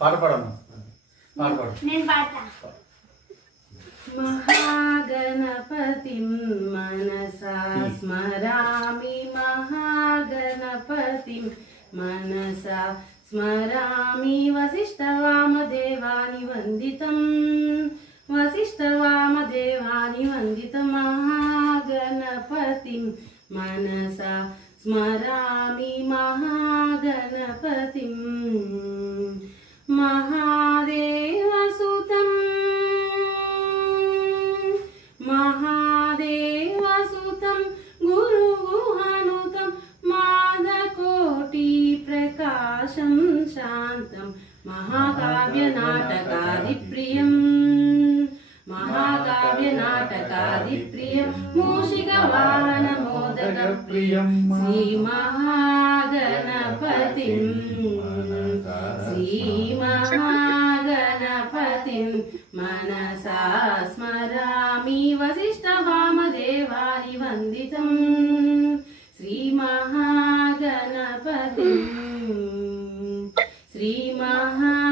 పాట పాడమ్మా. పాట పాడు. నేను పాడతా. महागणपतिं मनसा स्मरामि महागणपतिं मनसा स्मरामि वसिष्ठवामदेवानि वन्दितं वसिष्ठवामदेवानि वन्दितं महागणपतिं मनसा स्मरामि महागणपतिं महादेवसुतं महादेवसुतं गुरुगुहानुतं मादकोटिप्रकाशं शान्तं महाकाव्यनाटकादिप्रियं महाकाव्यनाटकादिप्रियं मूषिकवाहनमोदकप्रियं श्रीमहागणपतिं श्रीमहागणपतिं मनसा स्मरामि वसिष्ठवामदेवानि वन्दितं श्रीमहागणपतिं श्रीमहागणपतिम्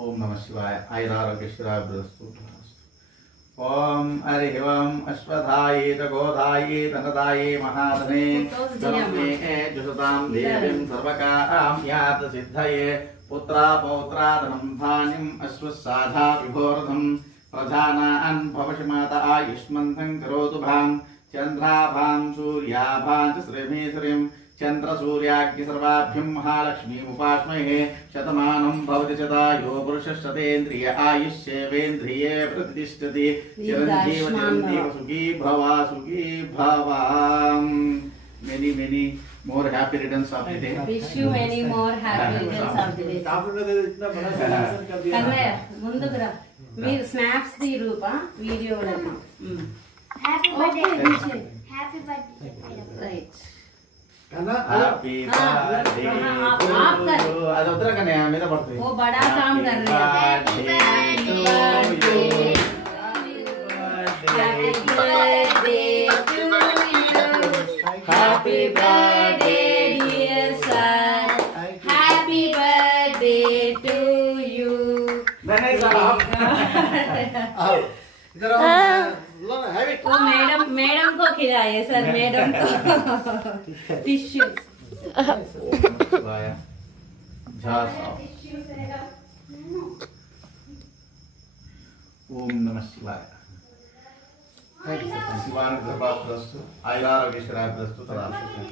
ओम नमः शिवाय. आयुरारोग्यश्रावस्तु. ओम हरि ओम अश्वथाये गोधाये धनदाये महाधने धनमे जुषतां देवीं सर्वकारां यात सिद्धये पुत्रा पौत्रा धनं धान्यम् अश्वसाधा विभोरधं प्रजानान् भवशमाता आयुष्मन्तं करोतु भां चन्द्राभां सूर्याभां च श्रीं चन्द्रसूर्याग्नि सर्वाभ्यं महालक्ष्मीमुपास्महे शतमानं भवति शतायो पुरुषशतेन्द्रिय आयुष्येवेन्द्रिये प्रतिष्ठति चिरञ्जीव चिरञ्जीव सुखी भवा. Many more happy returns of the day. Wish you many more happy returns of the day. Kannayya ముందుకు రా. మీరు స్నాప్స్ ది రూపా వీడియోలో. Happy birthday. Happy birthday. Right. Happy birthday అది ఉత్తర కనే మీద పడుతుంది. वो बड़ा काम कर रहे हैं. Happy birthday to you. Happy birthday dear son. Happy birthday to you. नहीं साहब इधर आओ. वो मैडम को खिलाए सर. मैडम को टिश्यू. ओम नमः शिवाय. शिवानुग्रहप्राप्तस्तु आयुरारोग्यश्राप्तस्तु तदास्तु.